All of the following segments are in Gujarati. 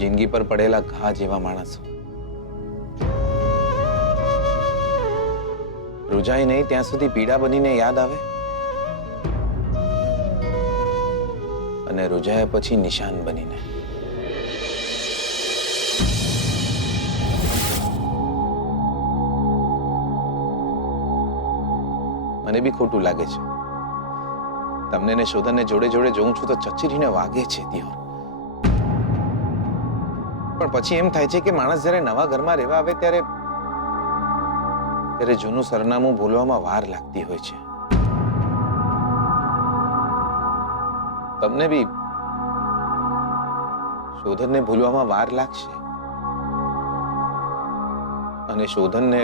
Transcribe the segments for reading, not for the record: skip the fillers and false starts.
જિંદગી પર પડેલા ઘા જેવા માણસો. રૂજાય નહીં ત્યાં સુધી પીડા બનીને યાદ આવે, અને રૂજાયા પછી નિશાન બનીને. મને બી ખોટું લાગે છે. તમને ને શોધનને જોડે જોડે જોઉં છું તો ચચીરીને વાગે છે દિયોર. પણ પછી એમ થાય છે કે માણસ જ્યારે નવા ઘરમાં રહેવા આવે ત્યારે જૂનું સરનામું ભૂલવામાં વાર લાગતી હોય છે. તમને બી શોધનને ભૂલવામાં વાર લાગશે, અને શોધનને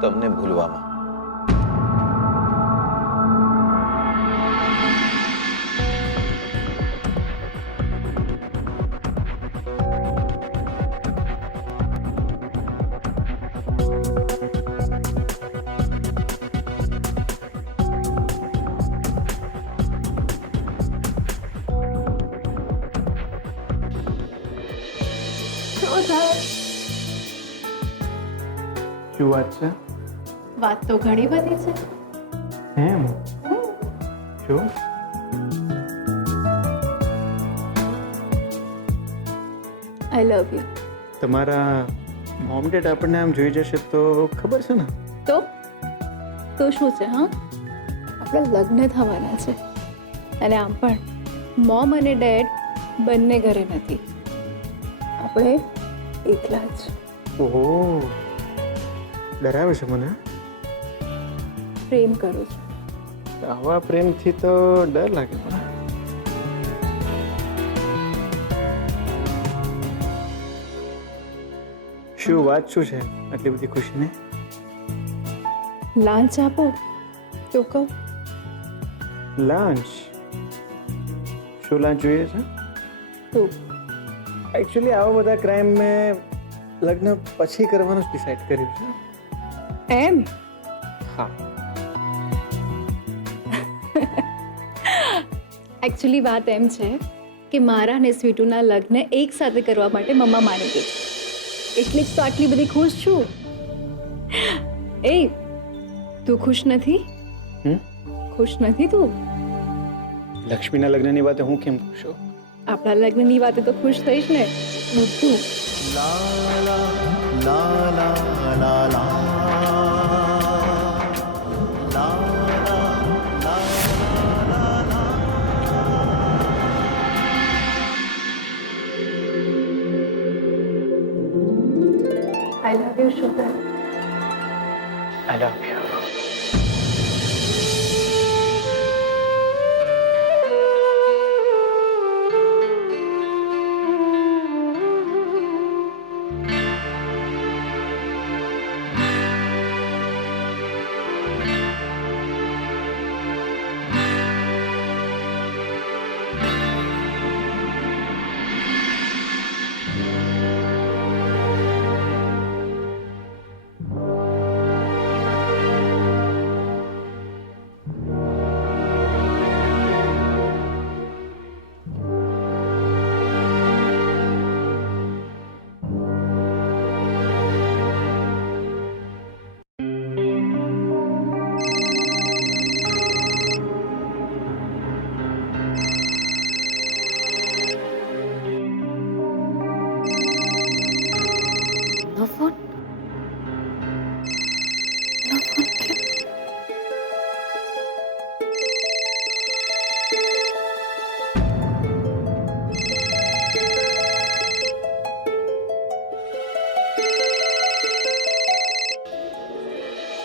તમને ભૂલવામાં. શું વાત છે? વાત તો ઘણી બધી છે. એમ? શું? આઈ લવ યુ. તમારા મોમ ડેડ આપણને આમ જોઈ જશે તો ખબર છે ને? તો શું છે? હા, આપણા લગ્ન થવાના છે, અને આમ પણ મોમ અને ડેડ બંને ઘરે નથી, આપણે એકલા જ. ઓહો, ડરાવે છે મને. પ્રેમ કરું છું. આવા પ્રેમથી તો ડર લાગે મને. શું વાત શું છે આટલી બધી ખુશીને? લાંચ આપો તો કહું. લાંચ? શું લાંચ જોઈએ છે? તું એકચ્યુઅલી આવા બધા ક્રાઇમ મેં લગ્ન પછી કરવાનું જ ડિસાઈડ કર્યું છે. એમ? હા. એકચ્યુઅલી વાત એમ છે કે મારા અને સ્વીટુના લગ્ન એક સાથે કરવા માટે મમ્મા માની ગઈ, એટલે જ તો આટલી બધી ખુશ છું. એ તું ખુશ નથી? ખુશ નથી તું? લક્ષ્મીના લગ્નની વાતે હું કેમ ખુશ છું? આપણા લગ્નની વાતે તો ખુશ થઈશ ને બધું. I love you sugar. I love you. No phone? No phone કેમ?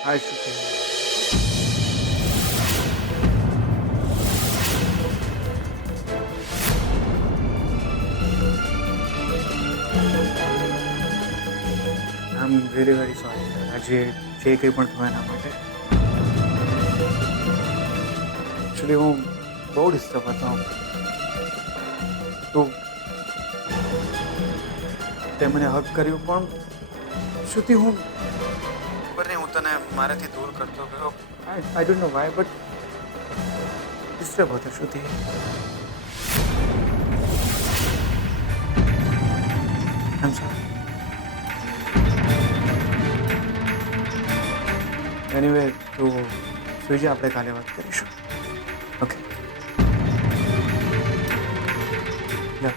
હાય શુક્રિયા. I am very very sorry sir. આજે જે કંઈ પણ થયું એના માટે. એકચ્યુઅલી હું બહુ ડિસ્ટર્બ હતો. તો તે મને હક કર્યું, પણ શ્રુતિ હું ખબર નહીં, હું તને મારાથી દૂર કરતો ગયો. I don't know why, but disturb હતો શ્રુતિ. I'm sorry. Anyway, તું સુઈ જા, આપણે કાલે વાત કરીશું. ઓકે? જા.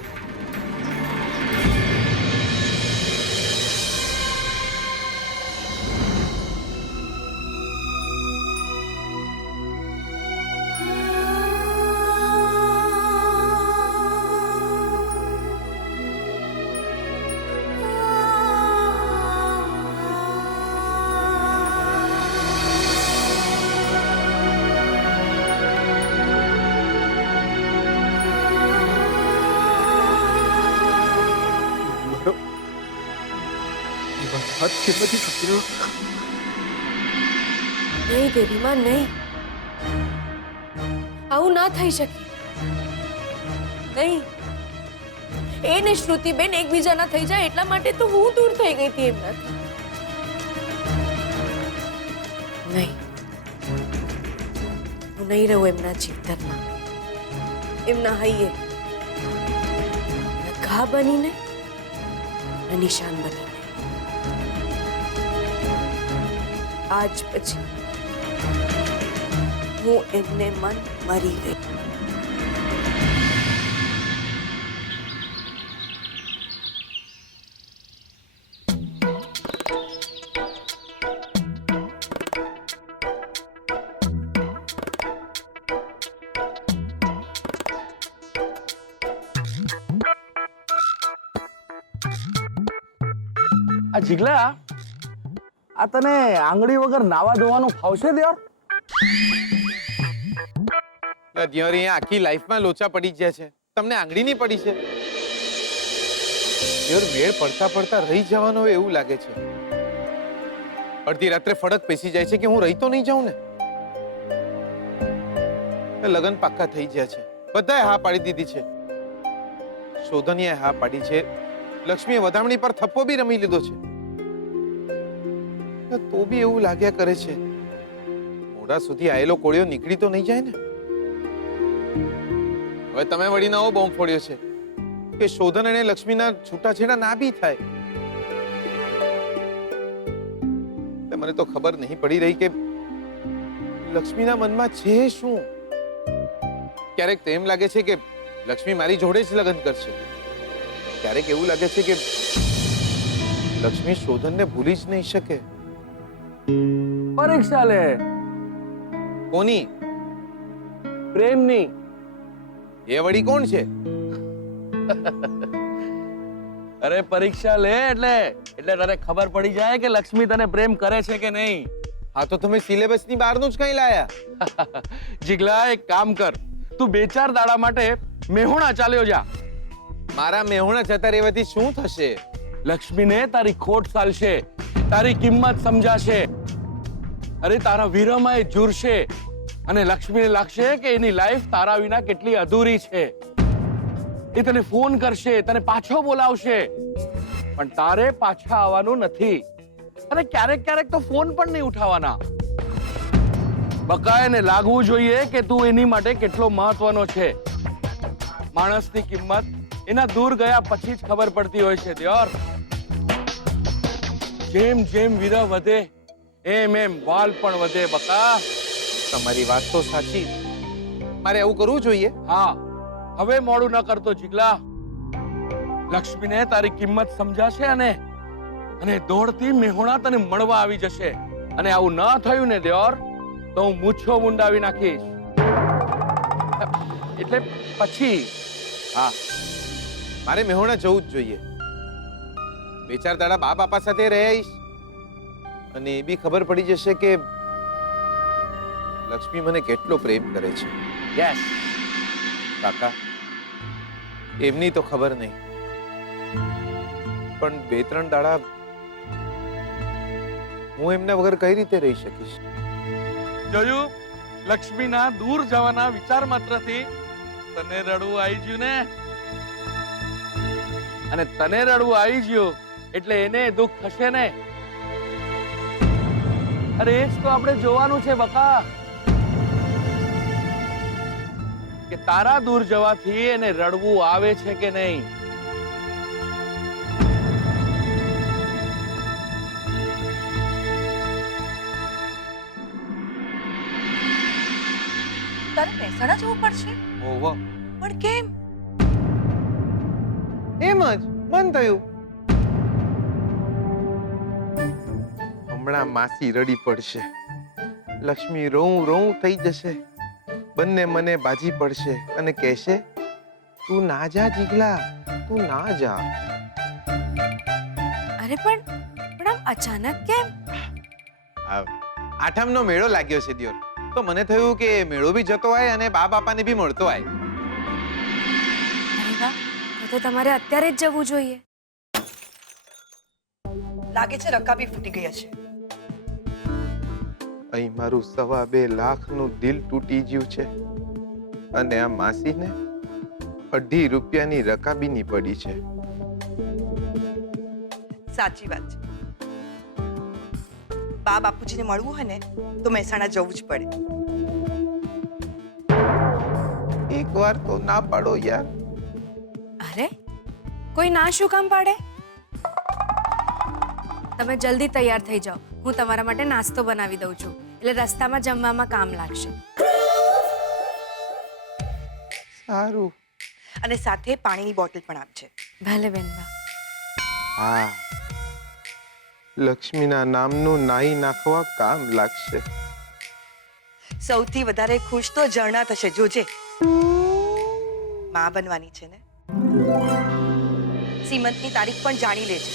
बहुत किस्मती छुट्टी નહીં દેવીમાં નહીં, આવું ના થઈ શકે. નહીં, એ ને શ્રુતિબેન એકબીજાના થઈ જાય એટલા માટે તો હું દૂર થઈ ગઈ હતી એમનાથી. નહીં, હું નહીં રહું એમના જીવનમાં, એમના હૈયે ઘા બનીને નિશાન બનીને. આજ પછી હું એમને મન મરી ગઈ. આ જીગલા, આ તને આંગળી વગર નાવા ધોવાનું ફાવશે દ્યોર? દિયોર અહીંયા આખી લાઈફમાં લોચા પડી ગયા છે, તમને આંગળી નહીં પડી છે? દિયોર મેળ પડતા પડતા રહી જવાનો હોય એવું લાગે છે. અડધી રાત્રે ફડક પેસી જાય છે કે હું રહી તો નહીં જાઉં ને. લગન પાક્કા થઈ ગયા છે, બધાએ હા પાડી દીધી છે. શોધનીએ હા પાડી છે, લક્ષ્મીએ વધામણી પર થપ્પો બી રમી લીધો છે. તો બી એવું લાગ્યા કરે છે મોડા સુધી આયેલો કોળિયો નીકળી તો નહીં જાય ને. હવે તમે વળી નવો બોમ્બ ફોડ્યો છે કે શોધન અને લક્ષ્મીના છૂટાછેડા ના બી થાય. મને તો ખબર નહીં પડી રહી કે લક્ષ્મીના મનમાં છે શું. ક્યારેક તો એમ લાગે છે કે લક્ષ્મી મારી જોડે જ લગ્ન કરશે, ક્યારેક એવું લાગે છે કે લક્ષ્મી શોધનને ભૂલી જ નહીં શકે. પરીક્ષા લે. કોની? પ્રેમની. એ વળી કોણ છે? અરે પરીક્ષા લે એટલે તને ખબર પડી જાય કે લક્ષ્મી તને પ્રેમ કરે છે કે નહીં. હા તો તમે સિલેબસની બહારનું જ કઈ લાયા? જીગલા, એક કામ કર, તું 2-4 દાડા માટે મેહોણા ચાલ્યો જા. મારા મેહોણા જતા રહેવાથી શું થશે? લક્ષ્મીને તારી ખોટ ચાલશે, તારી કિંમત સમજાશે. અરે તારા વિરહમાં એ ઝૂરશે અને લક્ષ્મીને લાગશે કે એની લાઈફ તારા વિના કેટલી અધૂરી છે. એ તને ફોન કરશે, તને પાછો બોલાવશે, પણ તારે પાછા આવવાનું નથી. અને ક્યારેક ક્યારેક તો ફોન પણ નહીં ઉઠાવવાના. બકાયને લાગવું જોઈએ કે તું એની માટે કેટલો મહત્વનો છે. માણસની કિંમત એના દૂર ગયા પછી જ ખબર પડતી હોય છે દ્યોર. જેમ જેમ વિરહ વધે એમ એમ વાલ પણ વધે બકા. તમારી વાત તો સાચી. મારે આવું કરવું જોઈએ? હા, હવે મોડું ન કરતો જીગલા. લક્ષ્મીને તારી કિંમત સમજાશે અને દોડતી મેહોણા તને મળવા આવી જશે. અને આવું ન થયું ને દ્યોર તો હું મૂછો મુંડાવી નાખીશ. એટલે પછી હા, મારે મેહોણા જવું જ જોઈએ. 2-4 દાડા બા બાપા સાથે રહી આવીશ અને એ બી ખબર પડી જશે કે લક્ષ્મી મને કેટલો પ્રેમ કરે છે. યસ કાકા, એમની તો ખબર નહીં, પણ 2-3 દાડા હું એમના વગર કઈ રીતે રહી શકીશ? જોયું, લક્ષ્મીના દૂર જવાના વિચાર માત્રથી તને રડવું આવી ગયું ને. અને તને રડવું આવી ગયું એટલે એને દુઃખ થશે ને. અરે એ જ તો આપણે જોવાનું છે બકા, કે તારા દૂર જવાથી એને રડવું આવે છે કે નહીં. તારે મહેસાણા જવું પડશે? ઓહો પણ કેમ? એમ જ મન થયું. હમણાં માસી રડી પડશે, લક્ષ્મી રોઉં રોઉં થઈ જશે, બંને મને બાજી પડશે અને કહેશે, તું ના જા જીગલા, તું ના જા. અરે પણ આમ અચાનક કેમ? આઠમનો મેળો લાગ્યો છે દિયોર, તો મને થયું કે મેળો બી જતો આય અને બા બાપાને બી મળતો આય. અરે વાહ, તો તમારે અત્યારે જ જવું જોઈએ. લાગે છે રકાબી ફૂટી ગઈ હશે. અહીં મારું 2.5 લાખનું દિલ તૂટી ગયું છે અને આ માસીને 2.5 રૂપિયાની રકાબીની પડી છે. સાચી વાત છે. બા બાપુજીને મળવું હોય ને તો મહેસાણા જવું જ પડે. એકવાર તો ના પાડો યાર. અરે કોઈ ના શું કામ પાડે? તમે જલ્દી તૈયાર થઈ જાઓ, હું તમારા માટે નાસ્તો બનાવી દઉં છું, એટલે રસ્તામાં જમવામાં કામ લાગશે. સારું. અને સાથે પાણીની બોટલ પણ આપજે. ભલે બેનબા. હા, લક્ષ્મીના નામનું નાહી નાખવા કામ લાગશે. સૌથી વધારે ખુશ તો ઝરણા થશે, જોજે. માં બનવાની છે ને. સીમંતની તારીખ પણ જાણી લેજે.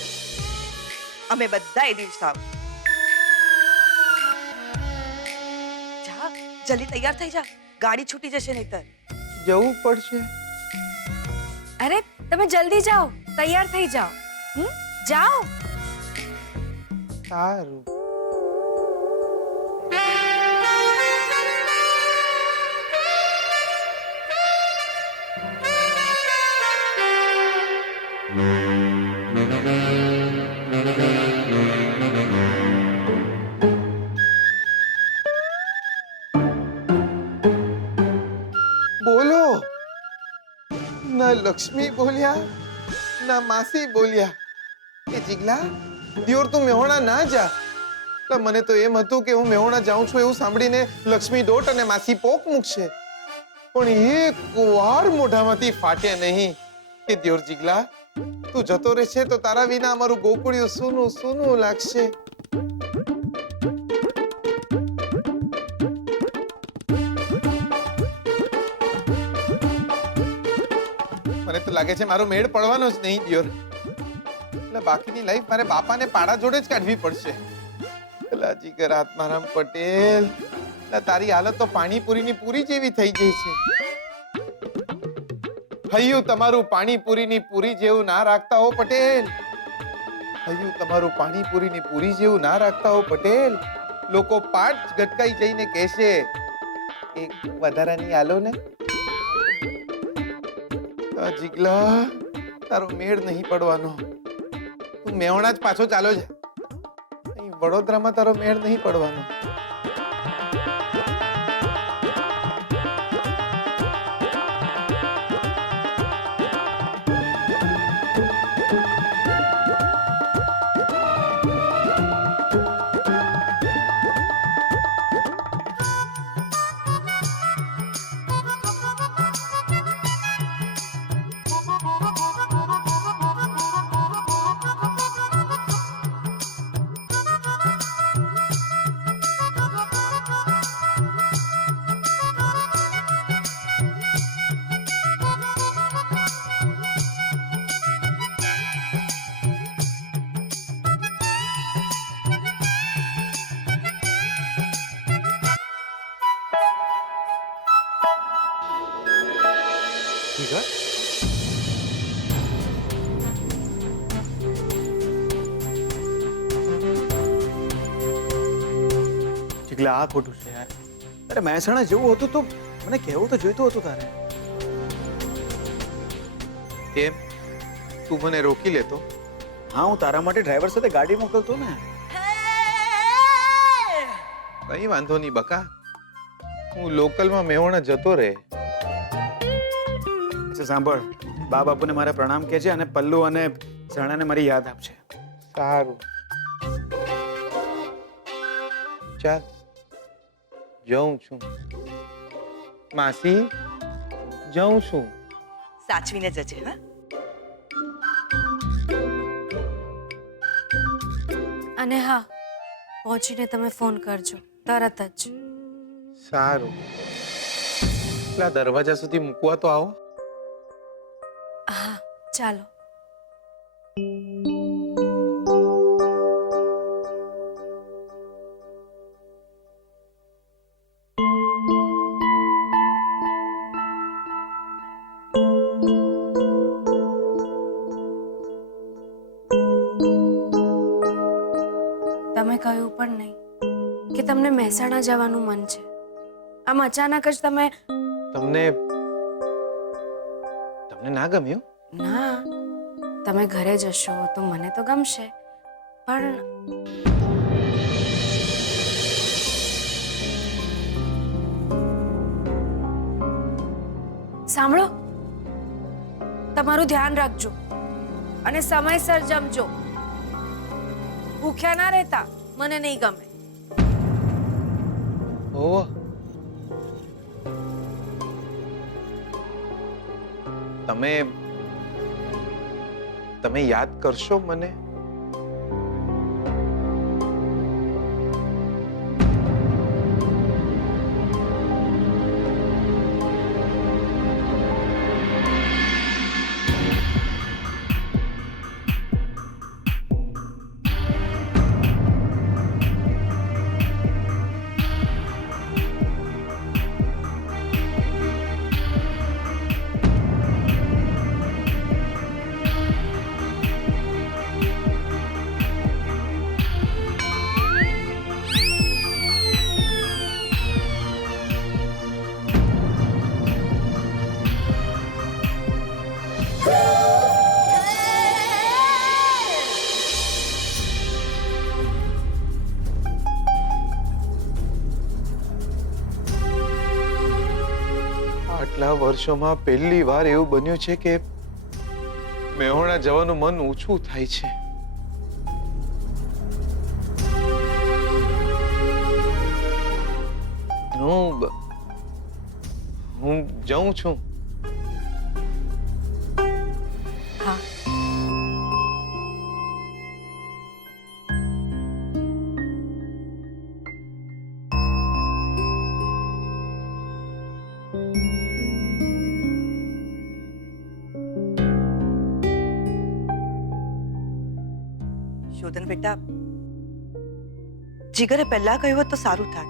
અમે બધા એ દિવસ આવ. જા જલ્દી તૈયાર થઈ જા, ગાડી છૂટી જશે નહીતર. જવું પડશે. અરે તમે જલ્દી જાઓ, તૈયાર થઈ જાઓ. જાઓ. સારું. બોલો. ના લક્ષ્મી બોલ્યા, ના માસી બોલ્યા કે જીગલા દિયોર તું મેહોણા ના જા. એટલે મને તો એમ હતું કે હું મેહોણા જાઉં છું એવું સાંભળીને લક્ષ્મી દોટ અને માસી પોક મૂકશે, પણ એક વાર મોઢામાંથી ફાટ્યા નહીં કે દિયોર જીગલા તું જતો રહેશે તો તારા વિના અમારું ગોકુળિયું સૂનું સૂનું લાગશે. મને તો લાગે છે મારો મેળ પડવાનો જ નહીં દિયોર. એટલે બાકીની લાઈફ મારે બાપાને પાડા જોડે જ કાઢવી પડશે. એલા જીગર આત્મારામ પટેલ, તારી હાલત તો પાણીપુરીની પૂરી જેવી થઈ ગઈ છે. હૈયું તમારું પાણીપુરીની પૂરી જેવું ના રાખતા હો પટેલ. હૈયું તમારું પાણીપુરીની પૂરી જેવું ના રાખતા હો પટેલ. લોકો પાટ ગટકાઈ જઈને કહેશે એક વધારાની આલો ને. જીગલા તારો મેળ નહીં પડવાનો. તું મેહોણા જ પાછો ચાલો છે. અહીં વડોદરામાં તારો મેળ નહીં પડવાનો. જીગલા આ ખોટું છે યાર. અરે મહેસાણા જવું હતું તો મને કહેવું તો જોઈતું હતું તારે. કેમ તું મને રોકી લેતો? હા, હું તારા માટે ડ્રાઈવર સાથે ગાડી મોકલતો ને. કઈ વાંધો નહીં બકા, હું લોકલમાં મેહોણા જતો રહે. સાંભળ, બા બાપુને મારા પ્રણામ કહેજે અને પલ્લુ અને ઝરણાને મારી યાદ આપજે. સારું. ચાલ જાઉં છું. માસી જાઉં છું. સાચવીને જજે. હા, અને હા, પહોંચીને તમે ફોન કરજો તરત જ. સારું. પેલા દરવાજા સુધી મૂકવા તો આવો. હા, ચાલો. તમે કહ્યું પણ નહીં કે તમને મહેસાણા જવાનું મન છે. આમ અચાનક જ તમે તમને તમને ના ગમ્યું? ના, તમે ઘરે જશો તો મને તો ગમશે, પણ સાંભળો, તમારું ધ્યાન રાખજો અને સમયસર જમજો. ભૂખ્યા ના રહેતા, મને નહીં ગમે. ઓહ, તમે યાદ કરશો મને? આટલા વર્ષોમાં પહેલી વાર એવું બન્યું છે કે મેહોણા જવાનું મન ઓછું થાય છે. હું જાઉં છું. હા, શોધન બેટા, જીગરે પહેલા કહ્યું હોત તો સારું થાત.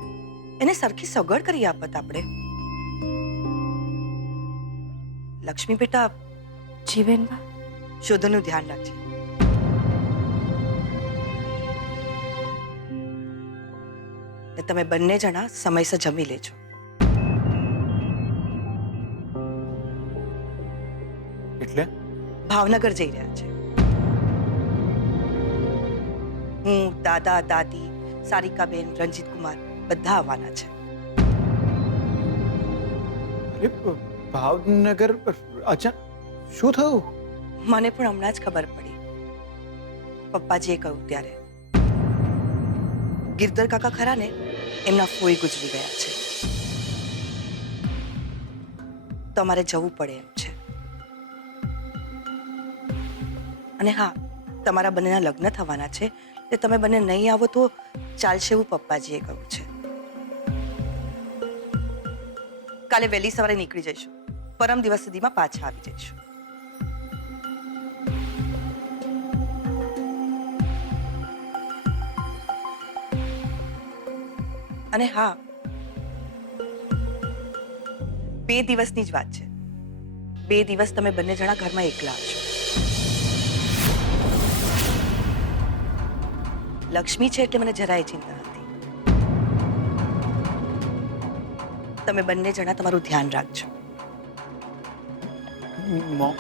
એને સરખી સગવડ કરી આપત આપણે. લક્ષ્મી બેટા, જીવેનબા, શોધનનું ધ્યાન રાખજે. ને તમે બંને જણા સમયસર જમી લેજો. એટલે ભાવનગર જઈ રહ્યા છે. હું, દાદા, દાદી, સારિકાબેન, રંજીત કુમાર બધા આવવાના છે. અરે ભાવનગર અચ્છા, શું થયું? મને પણ હમણાં જ ખબર પડી. પપ્પાજીએ કહ્યું ત્યારે. ગિરધર કાકા ખરા ને, એમના ફોઈ ગુજરી ગયા છે. તમારે જવું પડે એમ છે. અને હા, તમારા બંનેના લગ્ન થવાના છે, તે તમે બંને નહીં આવો તો ચાલશે એવું પપ્પાજીએ કહ્યું છે. કાલે વહેલી સવારે નીકળી જઈશું. પરમ દિવસ સુધીમાં પાછા આવી જઈશું. અને હા, 2 દિવસની જ વાત છે. 2 દિવસ તમે બંને જણા ઘરમાં એકલા હશો. લક્ષ્મી છે એટલે મને જરાય ચિંતા નથી. તમે બંને જણા તમારું ધ્યાન રાખજો. મોમ